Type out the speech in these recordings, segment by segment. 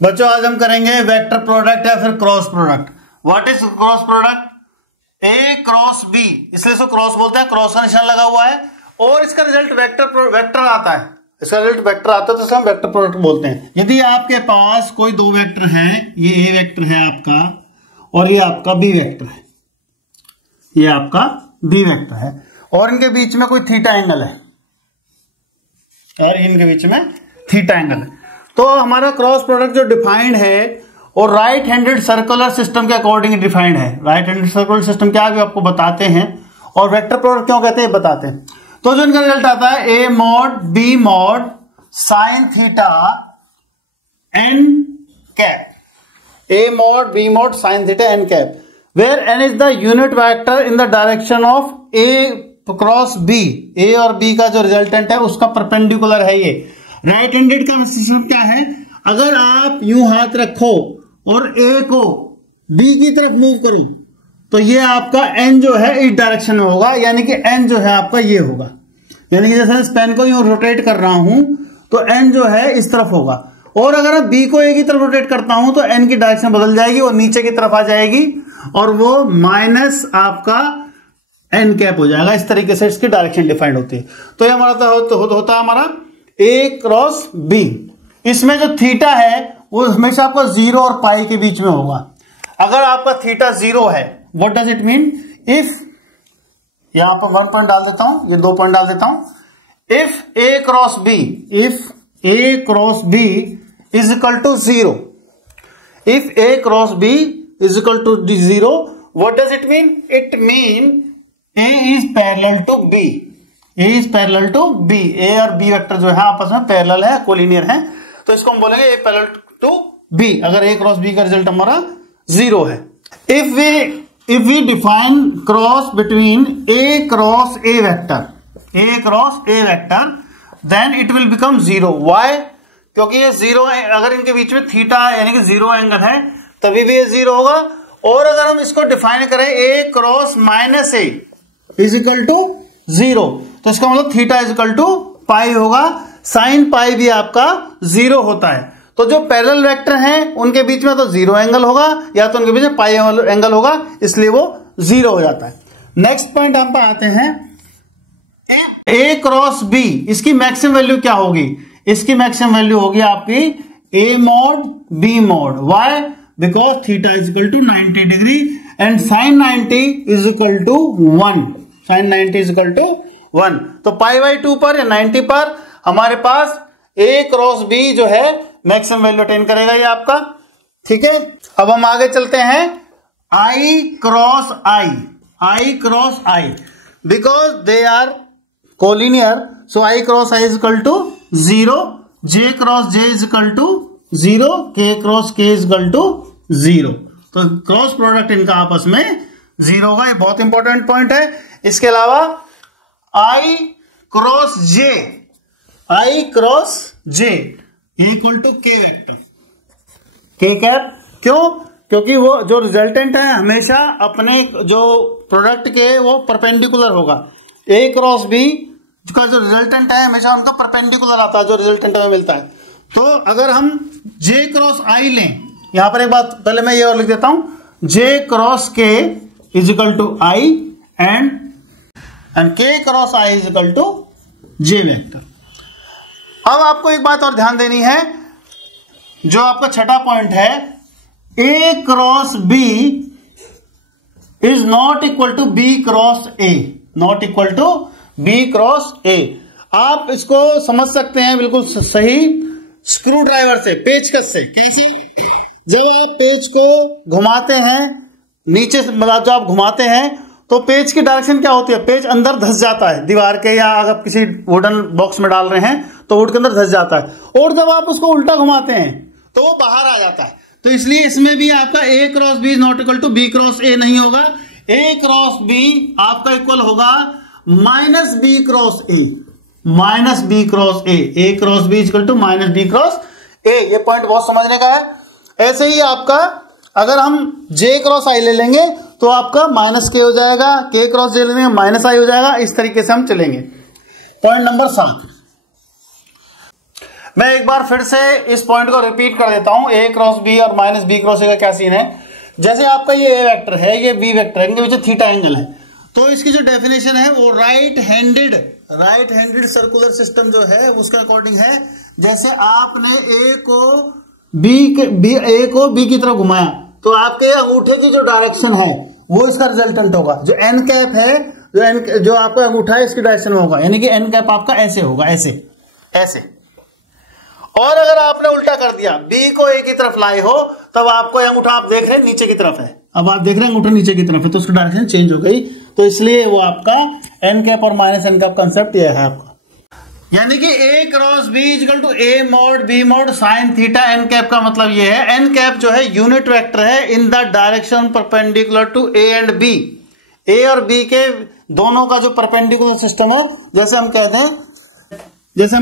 बच्चों आज हम करेंगे वेक्टर प्रोडक्ट या फिर cross product. What is cross product? A cross B, इसलिए इसको क्रॉस बोलते हैं, क्रॉस का निशान लगा हुआ है और इसका रिजल्ट वेक्टर आता है, इसका रिजल्ट वेक्टर आता है तो इसे हम वेक्टर प्रोडक्ट बोलते हैं। यदि आपके पास कोई दो वेक्टर हैं, ये ए वेक्टर है आपका और ये आपका बी वेक्टर है, ये आपका बी वेक्टर है और इनके बीच में कोई थीटा एंगल है और इनके बीच में थीटा एंगल है, तो हमारा क्रॉस प्रोडक्ट जो डिफाइंड है और राइट हैंडेड सर्कुलर सिस्टम के अकॉर्डिंग डिफाइंड है। राइट हैंडेड सर्कुलर सिस्टम क्या भी आपको बताते हैं और वेक्टर प्रोडक्ट क्यों कहते हैं बताते हैं। तो जो इनका रिजल्ट आता है A mod B mod sine theta N cap, A mod B mod sine theta N cap, where N is the unit vector in the direction of A cross B. A और B का जो resultant है उसका perpendicular है ये। Right handed का system क्या है, अगर आप यूं हाथ रखो और ए को बी की तरफ मूव करो तो ये आपका एन जो है इस डायरेक्शन में होगा, यानी कि एन जो है आपका ये होगा, यानी कि जैसे इस पेन को यूं रोटेट कर रहा हूं तो एन जो है इस तरफ होगा। और अगर आप बी को ए की तरफ रोटेट करता हूं तो एन की डायरेक्शन बदल जाएगी और नीचे की तरफ आ जाएगी और वो माइनस आपका एन कैप हो जाएगा। इस तरीके से इसकी डायरेक्शन डिफाइंड होती है। तो ये हमारा होता है हमारा ए क्रॉस बी। इसमें जो थीटा है वो हमेशा आपका 0 और पाई के बीच में होगा। अगर आपका थीटा 0 है, what does it mean? If, यहां पर 1 पॉइंट डाल देता हूं, ये 2 पॉइंट डाल देता हूं। If A cross B, if A cross B is equal to 0, if A cross B is equal to 0, what does it mean? It means A is parallel to B, A is parallel to B. A और B vector जो है आपस में parallel है, collinear है, तो इसको हम बोलेंगे ए पैरेलल टू बी अगर ए क्रॉस बी का रिजल्ट हमारा 0 है। If we define cross between A cross A vector, A cross A vector, then it will become 0। Why? क्योंकि ये 0 अगर इनके बीच में थीटा यानी कि 0 एंगल है तभी भी ये 0 होगा। और अगर हम इसको डिफाइन करें A cross minus A is equal to 0, तो इसका मतलब theta is equal to pi होगा। साइन पाई भी आपका 0 होता है। तो जो पैरेलल वेक्टर हैं उनके बीच में तो 0 एंगल होगा या तो उनके बीच में पाई एंगल होगा, इसलिए वो 0 हो जाता है। नेक्स्ट पॉइंट हम पे आते हैं, ए क्रॉस बी, इसकी मैक्सिमम वैल्यू क्या होगी? इसकी मैक्सिमम वैल्यू होगी आपकी A mod B mod. Why? Because theta is equal to 90 degree and sine 90 is equal to 1, sine 90 is equal to 1। तो पाई बाई 2 पर या 90 पर हमारे पास ए क्रॉस बी जो है मैक्सिमम वैल्यू अटेन करेगा ये आपका। ठीक है, अब हम आगे चलते हैं i cross i, i cross i, because they are collinear, so i cross i is equal to 0, j cross j is equal to 0, k cross k is equal to 0। तो क्रॉस प्रोडक्ट इनका आपस में 0 होगा। ये बहुत important point है। इसके अलावा i cross j, i cross j equal to k vector, k cap. क्यों? क्योंकि वो जो रिजल्टेंट है हमेशा अपने जो प्रोडक्ट के वो परपेंडिकुलर होगा। ए क्रॉस बी का जो रिजल्टेंट है हमेशा उनका परपेंडिकुलर आता है, जो रिजल्टेंट हमें मिलता है। तो अगर हम जे क्रॉस आई लें, यहां पर एक बात पहले मैं ये और लिख देता हूं, j cross k is equal to i and k cross i is equal to j vector. अब आपको एक बात और ध्यान देनी है, जो आपका छठा पॉइंट है, A cross B is not equal to B cross A, not equal to B cross A. आप इसको समझ सकते हैं बिल्कुल सही स्क्रू ड्राइवर से, पेचकस से। कैसे? जब आप पेच को घुमाते हैं नीचे से, मतलब जब आप घुमाते हैं तो पेच की डायरेक्शन क्या होती है? पेच अंदर धस जाता है दीवार के, या अगर किसी वुडन बॉक्स में डाल रहे हैं तो वुड के अंदर धस जाता है। और जब आप उसको उल्टा घुमाते हैं तो वो बाहर आ जाता है। तो इसलिए इसमें भी आपका A cross B is not equal to B cross A नहीं होगा। ए क्रॉस बी आपका इक्वल होगा minus B cross A, minus B cross A, A cross B equal to minus B cross A. ये point बहुत समझने का है। ऐसे ही आपका अगर हम जे क्रॉस आई ले लेंगे तो आपका माइनस के हो जाएगा, के क्रॉस जे लेंगे माइनस आई हो जाएगा। इस तरीके से हम चलेंगे। पॉइंट नंबर 7, मैं एक बार फिर से इस पॉइंट को रिपीट कर देता हूं, ए क्रॉस बी और माइनस बी क्रॉस ए का क्या सीन है। जैसे आपका ये ए वेक्टर है, ये बी वेक्टर है, इनके बीच थीटा एंगल है, तो इसकी जो डेफिनेशन है वो राइट हैंडेड सर्कुलर सिस्टम जो है उसके अकॉर्डिंग है। जैसे आपने ए को बी की तरफ घुमाया तो आपके अंगूठे की जो डायरेक्शन है वो इसका रिजल्टेंट होगा। जो एन कैप है, जो आपका अंगूठा है इसकी डायरेक्शन में होगा, यानी कि एन कैप आपका ऐसे होगा, ऐसे। और अगर आपने उल्टा कर दिया, बी को ए की तरफ लाए हो, तब आपको अंगूठा आप देख रहे हैं नीचे की तरफ है, अब आप देख रहे हैं अंगूठा नीचे की तरफ है, तो उसकी डायरेक्शन चेंज हो गई। तो इसलिए वो आपका एन कैप और माइनस एन कैप कंसेप्ट यह है आपका, यानी कि A cross B equal to A mod B mod sine theta N cap का मतलब ये है, एन कैप जो है यूनिट वेक्टर है in the direction perpendicular to A and B. A और बी के दोनों का जो परपेंडिकुलर सिस्टम है, जैसे हम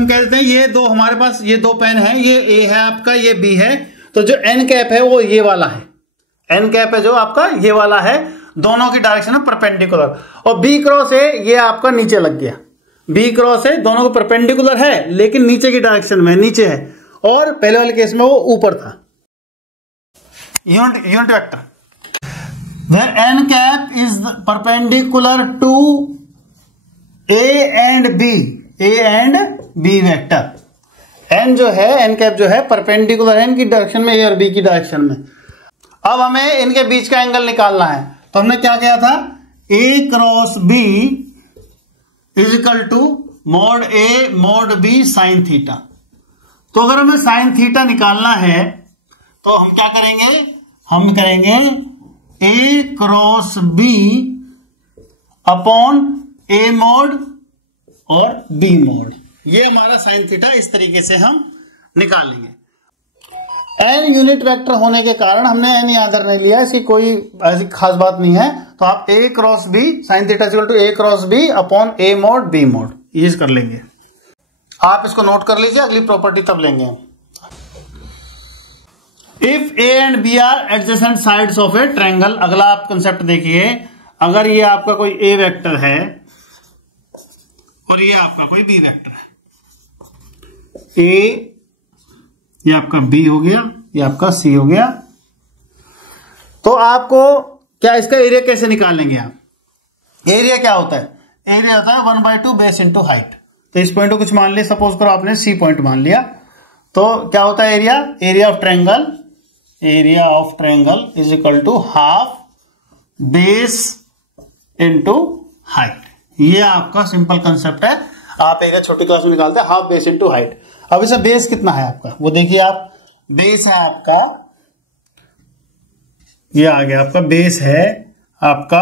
कह देते हैं ये दो हमारे पास ये दो पेन है, ये ए है आपका, ये बी है, तो जो एन कैप है वो ये वाला है, एन कैप है जो आपका ये वाला है, दोनों की डायरेक्शन है परपेंडिकुलर। और बी क्रॉस ए ये आपका नीचे लग गया, बी क्रॉस है दोनों को परपेंडिकुलर है लेकिन नीचे की डायरेक्शन में नीचे है, और पहले वाले केस में वो ऊपर था। Unit vector where n cap is perpendicular to a and b vector. n जो है n कैप जो है परपेंडिकुलर है इनकी डायरेक्शन में, a और b की डायरेक्शन में। अब हमें इनके बीच का एंगल निकालना है, तो हमने क्या किया था, a cross b is equal to mod a mod b sine theta. तो अगर हमें साइन थीटा निकालना है तो हम क्या करेंगे, हम करेंगे a cross b upon a mod और b मॉड, ये हमारा साइन थीटा इस तरीके से हम निकालेंगे। n यूनिट वेक्टर होने के कारण हमने n याद नहीं लिया, इसकी कोई ऐसी खास बात नहीं है, तो आप a cross b sine theta equal to a cross b upon a mod b mod use कर लेंगे। आप इसको नोट कर लीजिए, अगली प्रॉपर्टी तब लेंगे। If a and b are adjacent sides of a triangle, अगला आप कंसेप्ट देखिए, अगर ये आपका कोई a वेक्टर है और ये आपका कोई b वेक्टर है, a ये आपका b हो गया, ये आपका c हो गया, तो आपको क्या इसका एरिया कैसे निकालेंगे आप, एरिया क्या होता है, एरिया होता है 1/2 बेस इंटू हाइट। तो इस पॉइंट को कुछ मान लिया, सपोज करो आपने c पॉइंट मान लिया, तो क्या होता है area, area of triangle is equal to half base into height. ये आपका सिंपल कंसेप्ट है, आप एरिया छोटी क्लास में निकालते हैं, हाफ बेस इंटू हाइट। अब इसमें बेस कितना है आपका, वो देखिए आप, बेस है आपका, ये आ गया आपका, बेस है आपका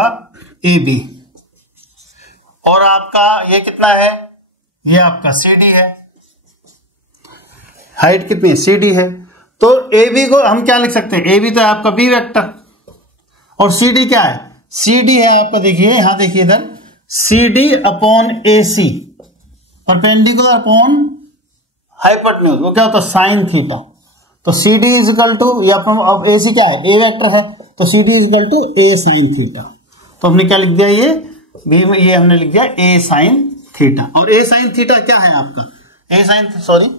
AB, और आपका ये कितना है, ये आपका CD है, हाइट कितनी है, CD है। तो AB को हम क्या लिख सकते हैं, AB तो है आपका B वेक्टर, और CD क्या है, CD है आपका, देखिए यहां देखिए इधर, CD upon AC perpendicular upon hypotenuse, वो क्या होता है, साइन थीटा। तो CD इज इक्वल टू, अब AC क्या है, A वेक्टर है, तो CD is equal to A sine theta. तो हमने क्या लिख दिया, ये हमने लिख दिया A साइन थीटा। और A साइन थीटा क्या है आपका, A साइन, सॉरी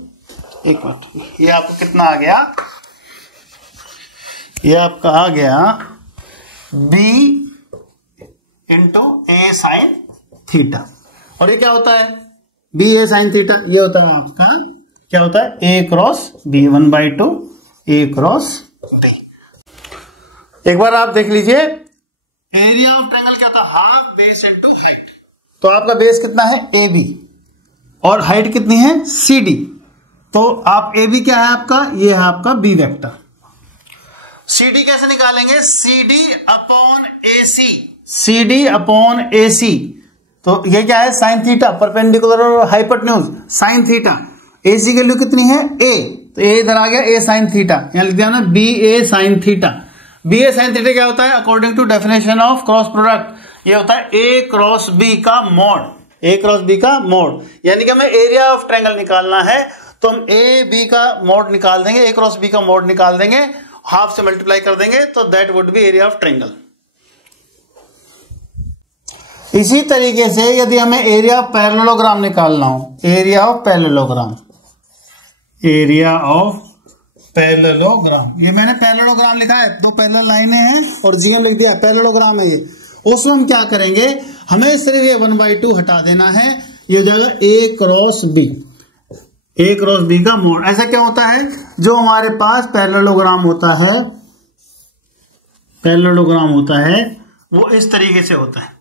एक मिनट, ये आपको कितना आ गया, ये आपका आ गया B into A sine theta. और ये क्या होता है, B A साइन थीटा, ये होता है आपका, क्या होता है, A cross B, 1/2 A cross B। एक बार आप देख लीजिए, एरिया ऑफ ट्रायंगल क्या होता है, हाफ बेस इंटू हाइट। तो आपका बेस कितना है AB, और हाइट कितनी है CD। तो आप AB क्या है आपका, ये है आपका B वेक्टर। CD कैसे निकालेंगे, CD upon AC, CD upon AC। तो ये क्या है, साइन थीटा, परपेंडिकुलर और हाइपोटेन्यूज साइन थीटा। AC की वैल्यू कितनी है, A, तो A इधर आ गया, A साइन थीटा, यहां लिख दिया ना BA sine theta. BA sine theta क्या होता है, according to definition of cross product, ये होता है A क्रॉस B का मॉड, A क्रॉस B का मॉड। यानी कि हमें एरिया ऑफ ट्रायंगल निकालना है, तो हम AB का मॉड निकाल देंगे, A क्रॉस B का मॉड निकाल देंगे, हाफ से मल्टीप्लाई कर देंगे, तो that would be area of triangle. इसी तरीके से यदि हमें एरिया ऑफ पैरेललोग्राम निकालना हो, area of parallelogram, area of parallelogram. ये मैंने पैरेललोग्राम लिखा है, दो पैरेलल लाइनें हैं और जीएम लिख दिया, पैरेललोग्राम है ये। उसमें हम क्या करेंगे, हमें सिर्फ ये 1/2 हटा देना है, ये हो जाएगा ए क्रॉस बी, ए क्रॉस बी का मोड। ऐसा क्या होता है, जो हमारे पास पैरेललोग्राम होता है, पैरेललोग्राम होता है वो इस तरीके से होता है।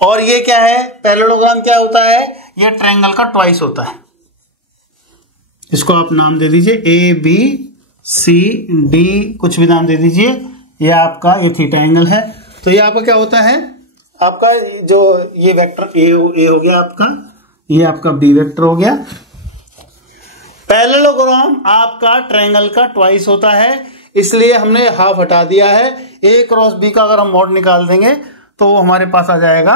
और ये क्या है, पैरेललोग्राम क्या होता है, ये ट्रायंगल का ट्वाइस होता है। इसको आप नाम दे दीजिए ए बी सी डी, कुछ भी नाम दे दीजिए। ये आपका ये थीटा एंगल है। तो ये आपका क्या होता है, आपका जो ये वेक्टर ए हो गया आपका, ये आपका बी वेक्टर हो गया। पैरेललोग्राम आपका ट्रायंगल का ट्वाइस होता है, इसलिए हमने हाफ हटा दिया है। ए क्रॉस बी का अगर हम मॉड निकाल देंगे तो हमारे पास आ जाएगा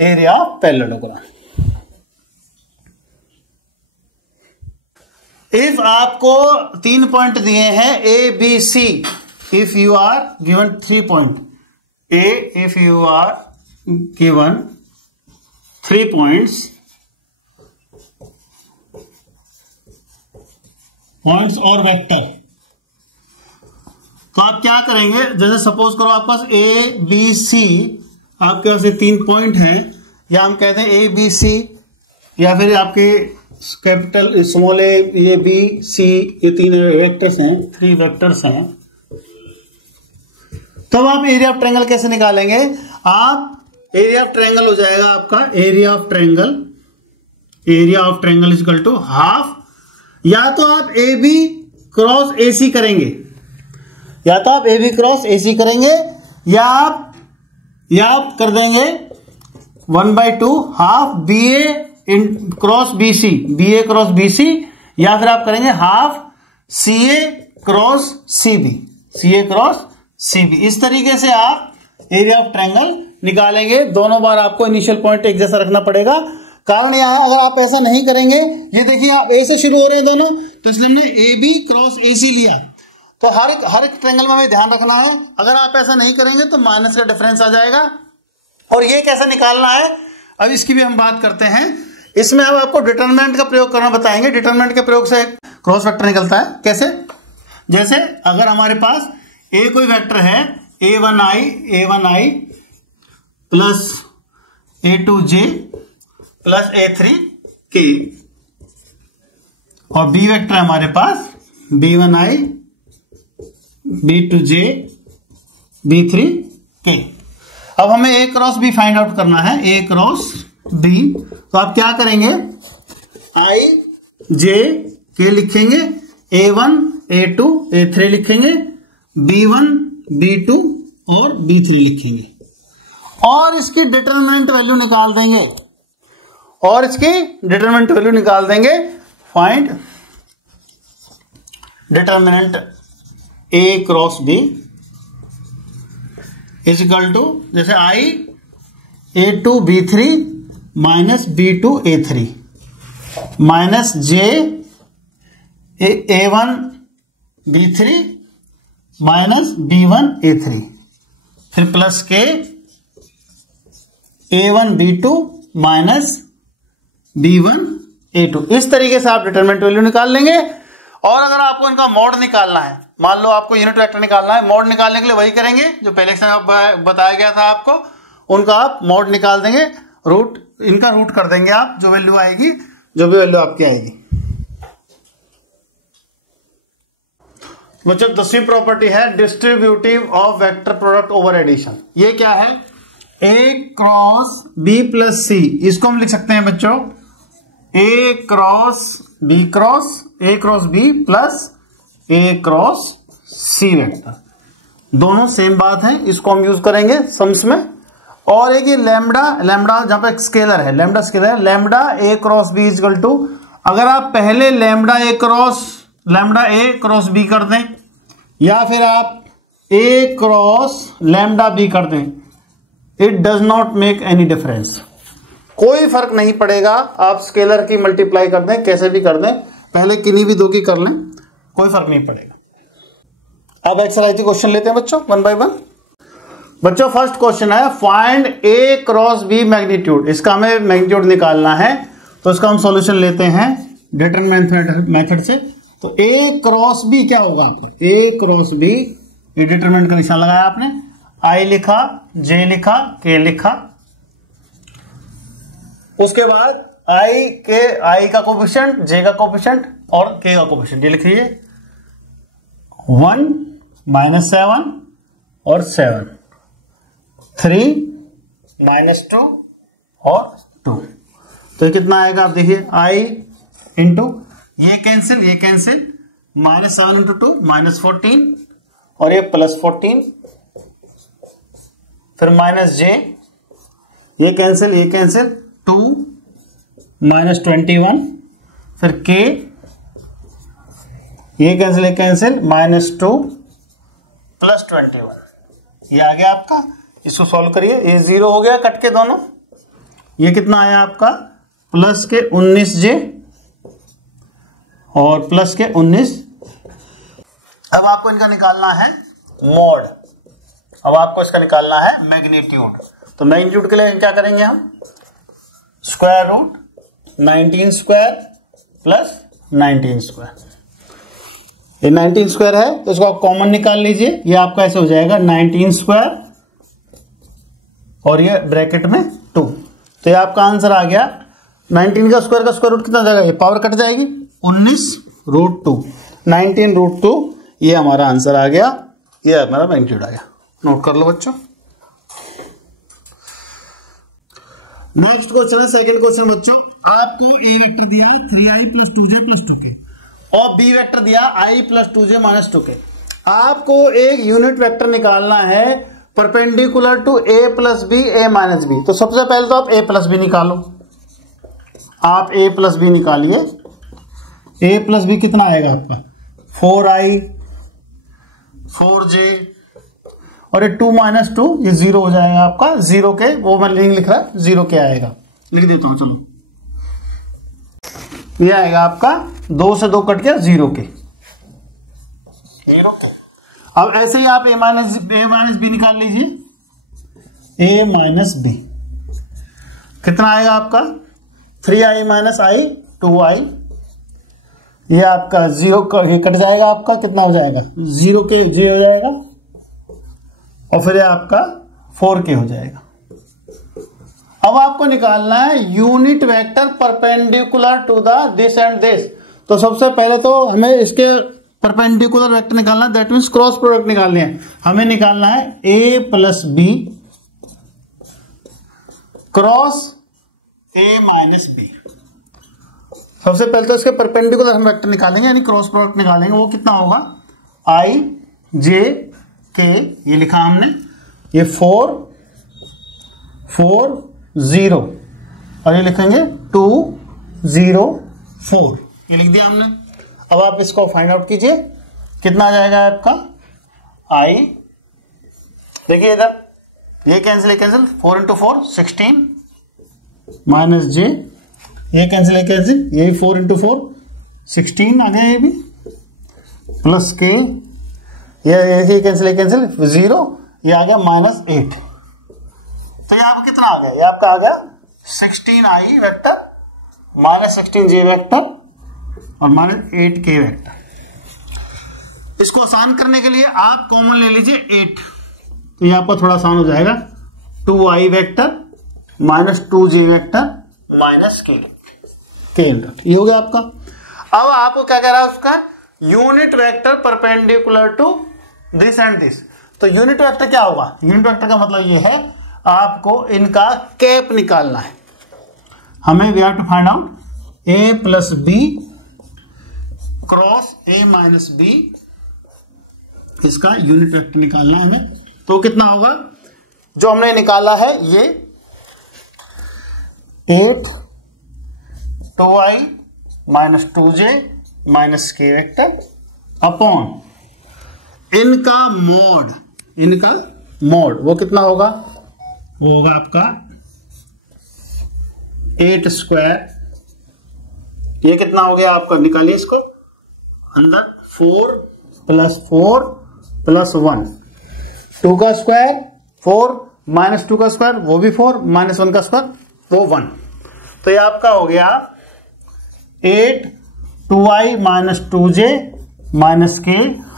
एरिया ऑफ पैरेललोग्राम। इफ आपको 3 पॉइंट दिए हैं A B C, if you are given 3 point A, if you are given 3 points और वेक्टर, तो आप क्या करेंगे, जैसे सपोज करो आपके पास ए बी सी, आपके पास 3 पॉइंट हैं, या हम कहते हैं ए बी सी, या फिर आपके capital small A B C, ये 3 वेक्टर्स हैं, 3 वेक्टर्स हैं। तब आप एरिया ऑफ ट्रायंगल कैसे निकालेंगे, आप एरिया ऑफ ट्रायंगल हो जाएगा आपका area of triangle is equal to half, या तो आप ए बी क्रॉस ए सी करेंगे, या तो आप ए बी क्रॉस ए सी करेंगे, या आप कर देंगे 1/2 हाफ बी ए क्रॉस बी सी, बी ए क्रॉस बी सी, या फिर आप करेंगे हाफ सी ए क्रॉस सी बी, सी ए क्रॉस सी बी। इस तरीके से आप एरिया ऑफ ट्रायंगल निकालेंगे। दोनों बार आपको इनिशियल पॉइंट एक जैसा रखना पड़ेगा, कारण यहां अगर आप ऐसा नहीं करेंगे, ये देखिए आप ए से शुरू हो रहे हैं दोनों, तो इसलिए हमने ए बी क्रॉस ए सी लिया। तो हर एक ट्रायंगल में हमें ध्यान रखना है, अगर आप ऐसा नहीं करेंगे तो माइनस का डिफरेंस आ जाएगा। और ये कैसे निकालना है, अब इसकी भी हम बात करते हैं। इसमें हम आपको डिटरमिनेंट का प्रयोग करना बताएंगे। डिटरमिनेंट के प्रयोग से क्रॉस वेक्टर निकलता है कैसे, जैसे अगर हमारे पास ए कोई वेक्टर है, a1i plus a2j plus a3k, और बी वेक्टर है हमारे पास b1i b2j b3k। अब हमें a cross b find out करना है, a क्रॉस b। तो आप क्या करेंगे, i j k लिखेंगे, a1 a2 a3 लिखेंगे, b1 b2 और b3 लिखेंगे, और इसकी डिटरमिनेंट वैल्यू निकाल देंगे, find determinant a cross b is equal to, जैसे i a2 b3 minus b2 a3 minus j a1 b3 minus b1 a3, फिर प्लस के a1 b2 minus b1 a2। इस तरीके से आप डिटरमिनेंट वैल्यू निकाल लेंगे। और अगर आपको इनका मॉड निकालना है, मान लो आपको यूनिट वेक्टर निकालना है, मॉड निकालने के लिए वही करेंगे जो पहले से बताया गया था आपको, उनका आप मॉड निकाल देंगे, इनका रूट कर देंगे आप, जो वैल्यू आएगी, जो भी वैल्यू आपकी आएगी। बच्चों 10वीं प्रॉपर्टी है distributive of vector product over addition. ये क्या है, A cross B plus C, इसको हम लिख सकते हैं बच्चों A cross B plus A cross C vector, दोनों सेम बात है, इसको हम यूज करेंगे सम्स में। और एक ये लैम्डा जहां पे स्केलर है, lambda scalar, lambda A cross B is equal to, अगर आप पहले लैम्डा ए क्रॉस बी कर दें, या फिर आप ए क्रॉस लैम्डा बी कर दें, it does not make any difference, कोई फर्क नहीं पड़ेगा। आप स्केलर की मल्टीप्लाई कर दें, कैसे भी कर दें, पहले किन्हीं भी दो की कर लें, कोई फर्क नहीं पड़ेगा। अब एक्सरसाइज क्वेश्चन लेते हैं बच्चों 1 by 1। बच्चों फर्स्ट क्वेश्चन है फाइंड ए क्रॉस बी मैग्नीट्यूड, इसका हमें मैग्नीट्यूड निकालना है। तो इसका हम सॉल्यूशन लेते हैं डिटरमिनेंट मेथड से। तो A क्रॉस B क्या होगा आपका? A क्रॉस B, ये डिटरमिनेंट का निशान लगाया आपने, I लिखा, J लिखा, K लिखा। उसके बाद I का कोफिशिएंट, J का कोफिशिएंट और K का कोफिशिएंट ये लिख लीजिए, 1 -7 और 7, 3 -2 और 2। तो कितना आएगा आप देखिए, I इंटू ये कैंसिल, -7 इंटू 2 -14 और ये +14, फिर -J, ये कैंसिल 2 -21, फिर K, ये कैंसिल -2 +21, ये आ गया आपका। इसको सॉल्व करिए, ये 0 हो गया कट के दोनों। ये कितना आया आपका, प्लस के 19J और प्लस के 19। अब आपको इनका निकालना है मॉड, अब आपको इसका निकालना है मैग्नीट्यूड। तो मैग्नीट्यूड के लिए क्या करेंगे हम, square root 19 square plus 19 square. ये 19 स्क्वायर है तो इसको आप कॉमन निकाल लीजिए, ये आपका ऐसे हो जाएगा 19 स्क्वायर और ये ब्रैकेट में 2। तो ये आपका आंसर आ गया 19 का स्क्वायर रूट कितना जाएगा, ये पावर कट जाएगी, 19√2, 19√2। ये हमारा आंसर आ गया, ये हमारा मैग्नीट्यूड आ गया। नोट कर लो बच्चों। नेक्स्ट क्वेश्चन है, सेकंड क्वेश्चन बच्चों, आपको ए वेक्टर दिया 3i + 2j + 2k और बी वेक्टर दिया i + 2j - 2k। आपको एक यूनिट वेक्टर निकालना है perpendicular to a + b, a - b। तो सबसे पहले तो आप a + b निकालो, आप a + b निकालिए। a + b कितना आएगा आपका, 4i 4j और ये 2 - 2, ये 0 हो जाएगा आपका। 0 के, वो मैं लिख रहा है 0 के आएगा, लिख देता हूं चलो। ये आएगा आपका 2 से 2 कट गया 0 के। अब ऐसे ही आप a - b निकाल लीजिए, a - b कितना आएगा आपका, 3i - i 2i, ये आपका 0 कट जाएगा, आपका कितना हो जाएगा, 0 के j हो जाएगा और फिर ये आपका 4k हो जाएगा। अब आपको निकालना है unit vector perpendicular to the this and this. तो सबसे पहले तो हमें इसके परपेंडिकुलर वेक्टर निकालना है, दैट मीन्स क्रॉस प्रोडक्ट निकालनी है। हमें निकालना है a + b cross a - b। सबसे पहले तो इसके परपेंडिकुलर हम वेक्टर निकालेंगे, यानी क्रॉस प्रोडक्ट निकालेंगे। वो कितना होगा, i j k, ये लिखा हमने, ये 4 4 0 और ये लिखेंगे 2 0 4, ये लिख दिया हमने। अब आप इसको फाइंड आउट कीजिए, कितना आ जाएगा आपका, i, देखिए इधर ये कैंसिल 4 × 4 16 -j, ये कैंसिल ये 4 × 4 16 आ गया, ये भी प्लस k, ये कैंसिल 0, ये आ गया -8। तो ये आपका कितना आ गया, ये आपका आ गया 16i वेक्टर -16j वेक्टर और -8k वेक्टर। इसको आसान करने के लिए आप कॉमन ले लीजिए 8, तो ये आपका थोड़ा आसान हो जाएगा, 2i vector -2j vector -k, ये हो गया आपका। अब आपको क्या कह रहा है, उसका unit vector perpendicular to this and this. तो यूनिट वेक्टर क्या होगा, यूनिट वेक्टर का मतलब ये है आपको इनका कैप निकालना है। हमें we have to find out a + b cross a - b, इसका यूनिट वेक्टर निकालना है हमें। तो कितना होगा, जो हमने निकाला है ये 8 2i - 2j -k vector upon इनका मोड, वो कितना होगा, वो होगा आपका 8 स्क्वायर, ये कितना हो गया आपका, निकालिए इसको, अंदर 4 + 4 + 1, 2 का स्क्वायर 4 -2 का स्क्वायर वो भी 4 -1 का स्क्वायर वो 1। तो ये आपका हो गया 8 2i minus 2j minus k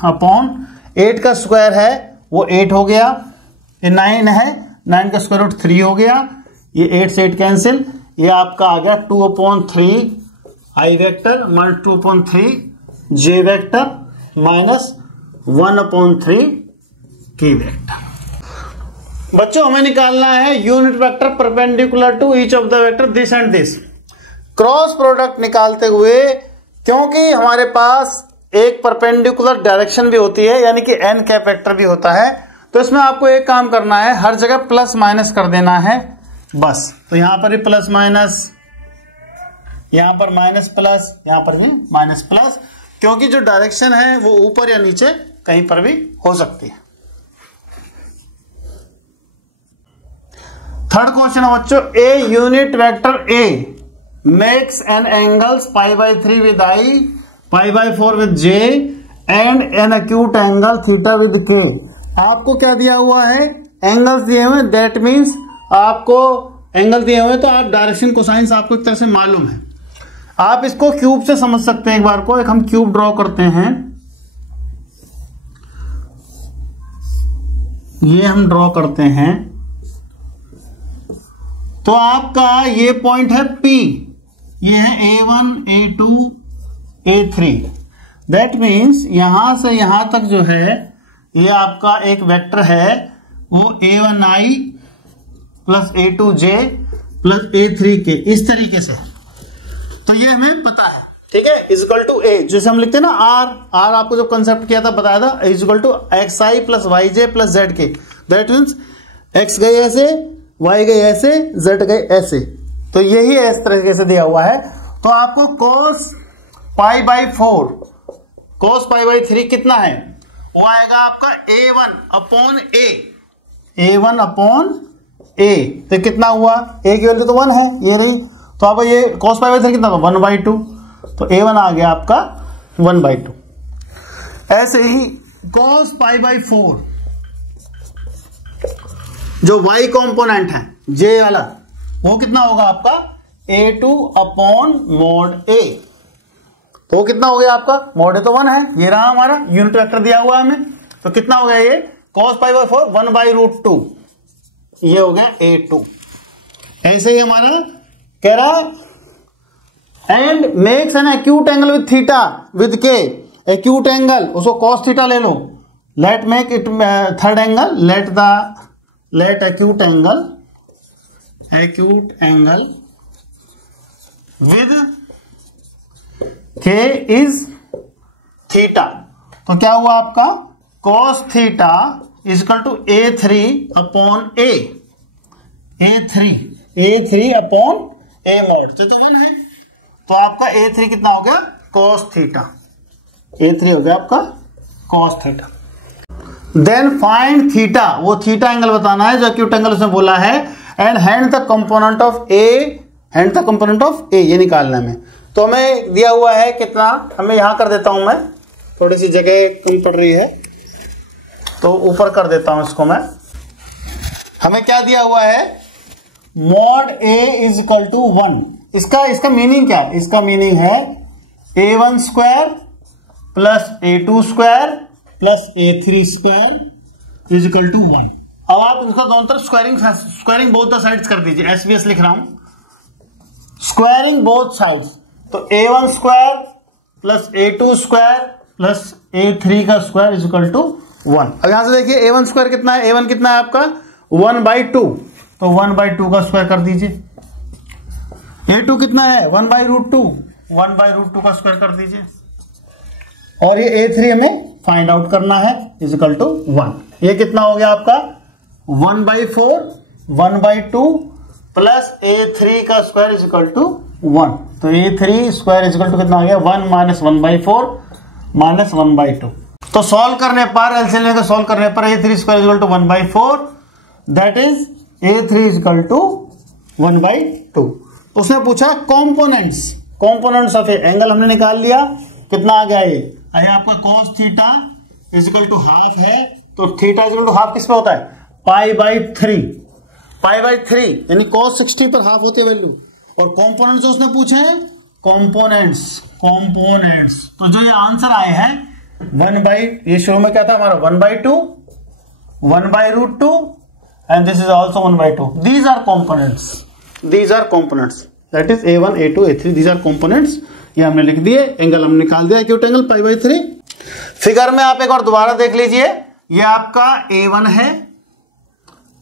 upon 8 का स्क्वायर है वो 8 हो गया, ये 9 है, 9 का स्क्वायर रूट 3 हो गया, ये 8 से 8 कैंसिल, ये आपका आ गया 2/3 i vector minus 2/3 j vector minus 1/3 k vector. बच्चों हमें निकालना है unit vector perpendicular to each of the vector this and this. Cross product निकालते हुए, क्योंकि हमारे पास एक परपेंडिकुलर डायरेक्शन भी होती है यानी कि n कैप वेक्टर भी होता है, तो इसमें आपको एक काम करना है, हर जगह प्लस माइनस कर देना है बस। तो यहां पर भी प्लस माइनस, यहां पर माइनस प्लस, यहां पर भी माइनस प्लस, क्योंकि जो डायरेक्शन है वो ऊपर या नीचे कहीं पर भी हो सकती है। थर्ड क्वेश्चन है बच्चों, a unit vector A makes an angles π/3 with i, π/4 with j and an acute angle theta with k। आपको क्या दिया हुआ है, एंगल्स दिए हुए, दैट मीन्स आपको एंगल दिए हुए, तो आप डायरेक्शन कोसाइंस आपको एक तरह से मालूम है। आप इसको क्यूब से समझ सकते हैं। एक बार को एक हम क्यूब ड्रॉ करते हैं, ये हम ड्रॉ करते हैं, तो आपका ये पॉइंट है P, ये है A1 A2 A3, that means यहां से यहां तक जो है ये आपका एक वेक्टर है, वो A1i plus A2j plus A3k, इस तरीके से। तो ये हमें पता है, ठीक है, इक्वल टू A, जैसे हम लिखते हैं ना R आपको जो कंसेप्ट किया था बताया था, equal to xi plus yj plus zk, that means x गए ऐसे, y गए ऐसे, z गए ऐसे, तो यही इस तरीके से दिया हुआ है। तो आपको cos π/4 cos π/3 कितना है, वो आएगा आपका A1 अपॉन A, तो कितना हुआ, A की वैल्यू तो 1 है, ये रही, तो अब ये cos π/3 कितना था 1/2, तो A1 आ गया आपका 1/2। ऐसे ही cos π/4 जो y कॉम्पोनेंट है j वाला, वो कितना होगा आपका A2 अपॉन मॉड A, तो वो कितना हो गया आपका, मॉड A तो 1 है, ये रहा हमारा यूनिट वेक्टर दिया हुआ है हमें, तो कितना हो गया ये cos π/4 1/√2, ये हो गया A2। ऐसे ही हमारा कह रहा and makes an acute angle with theta with k, acute angle उसको cos थीटा ले लो, let make it third angle, let acute angle with k is theta, तो क्या हुआ आपका cos theta equal to A3 upon A, A3 upon A मॉड, तो आपका A3 कितना हो गया cos थीटा, A3 हो गया आपका cos theta. Then find theta, वो थीटा एंगल बताना है जो एक्यूट एंगल उसने बोला है, and hand the component of A, ये निकालना है हमें। तो हमें दिया हुआ है कितना, हमें यहां कर देता हूं मैं, थोड़ी सी जगह कम पड़ रही है तो ऊपर कर देता हूं इसको मैं। हमें क्या दिया हुआ है, mod A is equal to 1, इसका मीनिंग क्या है, इसका मीनिंग है A1 square plus A2 square plus A3 square is equal to 1। अब आप इसका दोनों तरफ स्क्वायरिंग बोथ द साइड्स कर दीजिए, SBS लिख रहा हूं, स्क्वायरिंग बोथ साइड्स, तो A1 square plus A2 square plus A3 का स्क्वायर इज इक्वल टू 1। अब यहां से देखिए A1 स्क्वायर कितना है, A1 कितना है आपका 1/2, तो 1/2 का स्क्वायर कर दीजिए। A2 कितना है 1/√2, 1/√2 का स्क्वायर कर दीजिए, और ये A3 हमें फाइंड आउट करना है इज इक्वल टू 1। ये कितना हो गया आपका 1/4, 1/2 प्लस A3 का स्क्वायर इज इक्वल टू 1, तो A3 square is equal to कितना हो गया 1 माइनस 1/4 माइनस 1/2। तो सॉल्व करने पर, एलसीएम को सॉल्व करने पर A3 square is equal to 1/4, that is A3 is equal to 1/2। उसने पूछा कॉम्पोनेंट्स ऑफ ए, एंगल हमने निकाल लिया, कितना आ गया ये, आपका cos theta is equal to half है, तो theta is equal to half किस पे होता है, π/3 यानी cos 60 पर हाफ होती है वैल्यू, और कॉम्पोनेंट जो उसने पूछे हैं कंपोनेंट्स तो जो ये आंसर आए हैं 1 बाई, ये शुरू में क्या था हमारा 1/2, 1/√2 and this is also 1/2. These are components that is A1 A2 A3 these are components. ये हमने लिख दिए, एंगल हमने निकाल दिया एक्यूट एंगल π/3. फिगर में आप एक और दोबारा देख लीजिए, ये आपका A1 है,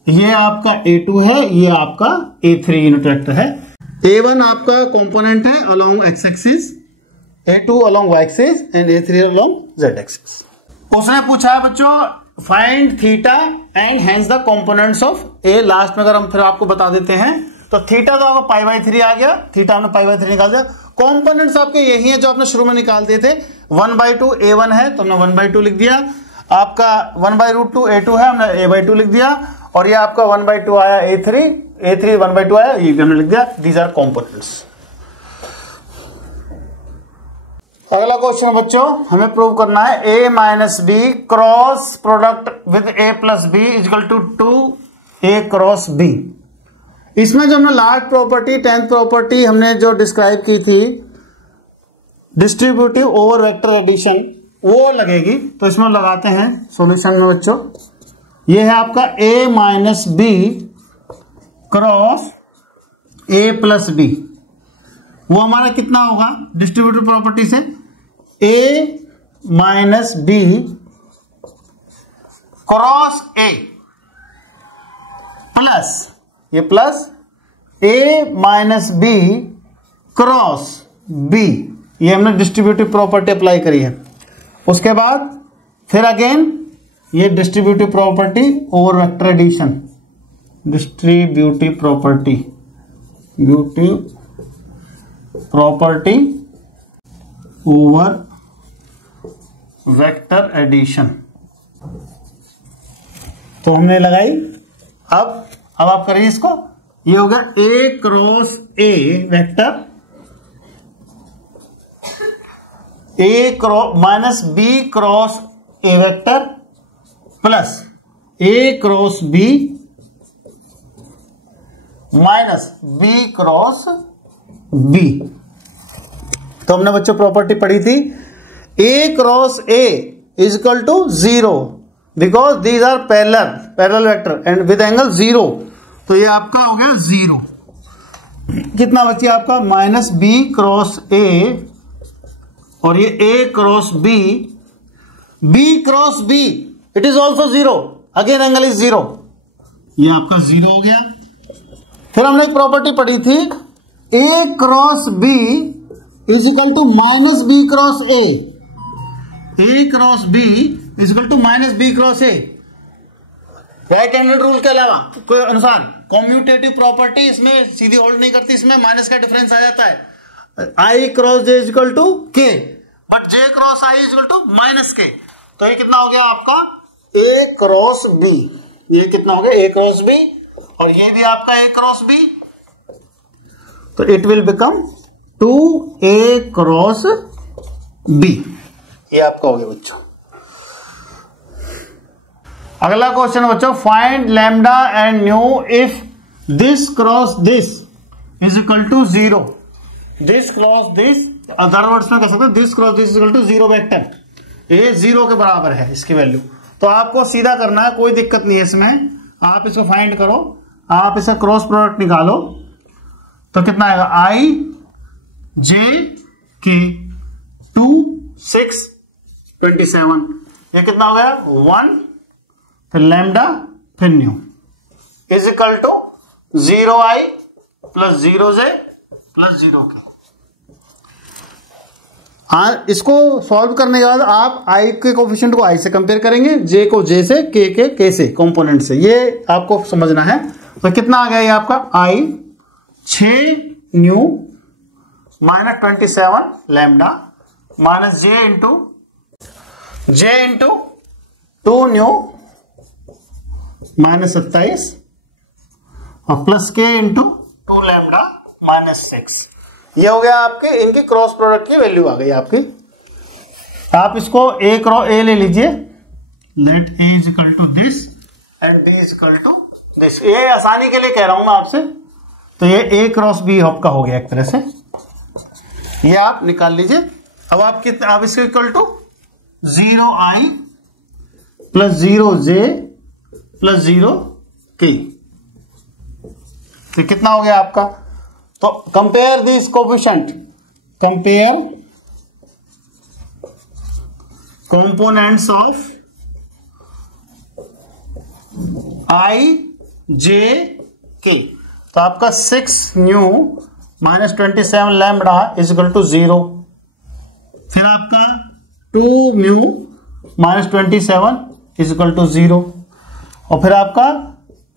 ये आपका A2 है, ये आपका A3 यूनिट वेक्टर है. A1 आपका कंपोनेंट है along x axis, A2 along y axis and A3 along z axis. उसने पूछा है बच्चों find theta and hence the components of A. Last में अगर हम फिर आपको बता देते हैं तो थीटा तो आपका π/3 आ गया, थीटा हमने π/3 निकाल दिया. कंपोनेंट्स आपके यही है जो आपने शुरू में निकाल दिए थे. 1/2 A1 है तो हमने 1/2 लिख दिया, आपका 1/√2 A2 है हमने A/2 लिख दिया, और ये आपका 1/2 आया A3 1/2 आया, ये भी हमने लिख दिया. These are components. अगला क्वेश्चन बच्चों हमें प्रूव करना है A minus B cross product with A plus B equal to 2A cross B. इसमें जो हमने लास्ट प्रॉपर्टी 10th प्रॉपर्टी हमने जो डिस्क्राइब की थी डिस्ट्रीब्यूटिव ओवर वेक्टर एडिशन, वो लगेगी. तो इसमें लगाते हैं सॉल्यूशन में बच्चों. ये है आपका A minus B cross A plus B. वो हमारा कितना होगा डिस्ट्रीब्यूटिव प्रॉपर्टी से A minus B cross A plus, ये plus A minus B cross B. ये हमने डिस्ट्रीब्यूटिव प्रॉपर्टी अप्लाई करी है. उसके बाद फिर अगेन ये distributive property over vector addition, distributive property over vector addition. तो हमने लगाई. अब आप करिए इसको, ये होगा A cross A vector, A cross minus B cross A vector plus A cross B minus B cross B. तो हमने बच्चों प्रॉपर्टी पढ़ी थी A cross A is equal to 0 because these are parallel vector and with angle 0. तो ये आपका हो गया 0. कितना बचिए आपका माइनस B क्रॉस A और ये A cross B, B cross B it is also 0, again angle is 0. ये आपका 0 हो गया. फिर हमने एक प्रॉपर्टी पढ़ी थी A cross B is equal to minus B cross A. A cross B is equal to minus B cross A. Right handed rule के अलावा कोई अनुसार कॉम्यूटेटिव प्रॉपर्टी इसमें सीधी होल्ड नहीं करती, इसमें माइनस का डिफरेंस आ जाता है. I cross J is equal to K but J cross I is equal to minus K. तो ये कितना हो गया आपका A क्रॉस B. ये कितना हो गया A क्रॉस B और ये भी आपका A क्रॉस B. तो it will become 2A cross B. ये आपका हो गया बच्चों. अगला क्वेश्चन बच्चों find lambda and mu if this cross this is equal to 0. This cross this, other words में कह सकते हैं this cross this is equal to 0 vector. ये 0 के बराबर है इसकी वैल्यू. तो आपको सीधा करना है, कोई दिक्कत नहीं है इसमें. आप इसको फाइंड करो, आप इसका क्रॉस प्रोडक्ट निकालो तो कितना आएगा I J K 2 6 27. ये कितना हो गया 1 फिर लैम्डा फिर mu is equal to 0I plus 0J plus 0K. इसको सॉल्व करने के बाद आप I के कोफिशिएंट को I से कंपेयर करेंगे, J को J से, K से, कंपोनेंट से. ये आपको समझना है. तो कितना आ गया ये आपका I 6 mu minus 27 lambda minus J into 2 mu minus 27 और plus K into 2 lambda minus 6. ये हो गया आपके, इनकी क्रॉस प्रोडक्ट की वैल्यू आ गई आपकी. आप इसको A क्रॉस A ले लीजिए, let A is equal to this and B is equal to this. ये आसानी के लिए कह रहा हूं मैं आपसे. तो ये A क्रॉस B आपका हो गया एक तरह से. ये आप निकाल लीजिए। अब आप कितना, आप इसके equal to 0i plus 0j plus 0k, तो कितना हो गया आपका? तो compare this coefficient, compare components of i j k, तो आपका 6 mu minus 27 lambda is equal to 0, फिर आपका 2 mu minus 27 is equal to 0, और फिर आपका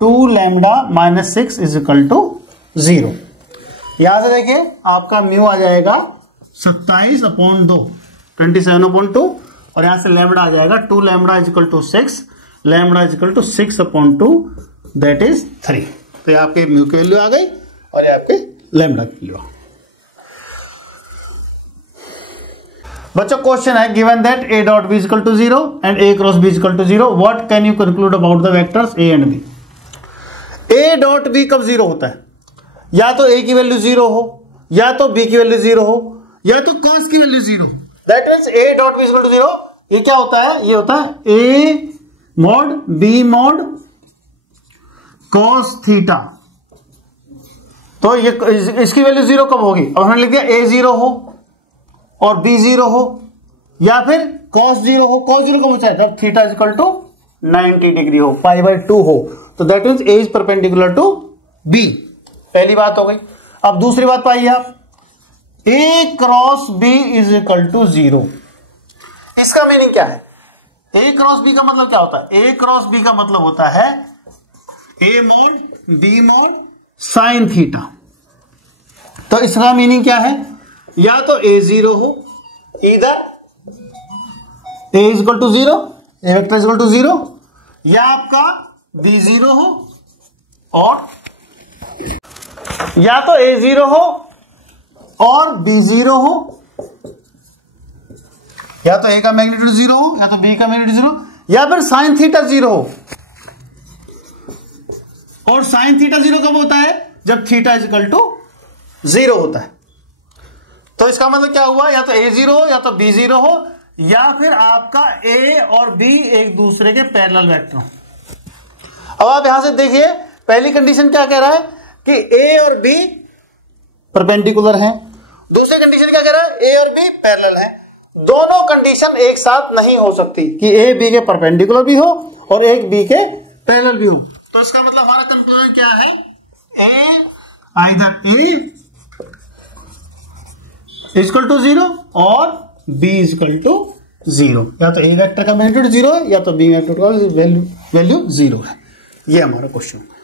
2 lambda minus 6 is equal to 0। यहां से देखिए आपका म्यू आ जाएगा 27/2, 27/2, और यहां से लैम्बडा आ जाएगा 2 lambda is equal to 6, lambda is equal to 6/2, that is 3। तो ये आपके म्यू की वैल्यू आ गई और ये आपके लैम्बडा की वैल्यू। बच्चों क्वेश्चन है, given that a dot b equal to 0 and a cross b equal to 0, what can you conclude about the vectors a and b। a dot b कब 0 होता है? या तो a की वैल्यू 0 हो, या तो b की वैल्यू 0 हो, या तो cos की value 0। That means a dot b equal to 0, ये क्या होता है? ये होता है a mod b mod cos theta. तो ये इसकी वैल्यू 0 कब होगी? अब हमने लिख दिया a 0 हो और b 0 हो, या फिर cos 0 हो। cos 0 कब होता है? जब theta is equal to 90 degree हो, π/2 हो, तो that means a is perpendicular to b। पहली बात हो गई। अब दूसरी बात पाइए आप, a cross b is equal to 0। इसका मीनिंग क्या है? a क्रॉस b का मतलब क्या होता है? a क्रॉस b का मतलब होता है a mode b mod sine theta. तो इसका मीनिंग क्या है? या तो a 0 हो, इधर a is equal to 0, a vector is equal to 0, या आपका b 0 हो, और या तो a 0 हो और b 0 हो, या तो a का मैग्नीट्यूड 0 हो, या तो b का मैग्नीट्यूड 0, या फिर साइन थीटा 0 हो। और साइन थीटा 0 कब होता है? जब थीटा इज इक्वल टू 0 होता है। तो इसका मतलब क्या हुआ? या तो a 0 हो, या तो b 0 हो, या फिर आपका a और b एक दूसरे के पैरेलल वेक्टर हो। अब आप यहां से देखिए, पहली कंडीशन क्या कह रहा है कि a और b परपेंडिकुलर हैं। दूसरी कंडीशन क्या कह रहा है? a और b पैरेलल हैं। दोनों कंडीशन एक साथ नहीं हो सकती कि a b के परपेंडिकुलर भी हो और एक b के पैरेलल भी हो। तो इसका मतलब हमारा कंक्लूजन क्या है? a either a equal to 0 और b इक्वल टू 0, या तो a वेक्टर का मैग्नीट्यूड 0 है, या तो b वेक्टर का वैल्यू 0 है। ये हमारा क्वेश्चन है।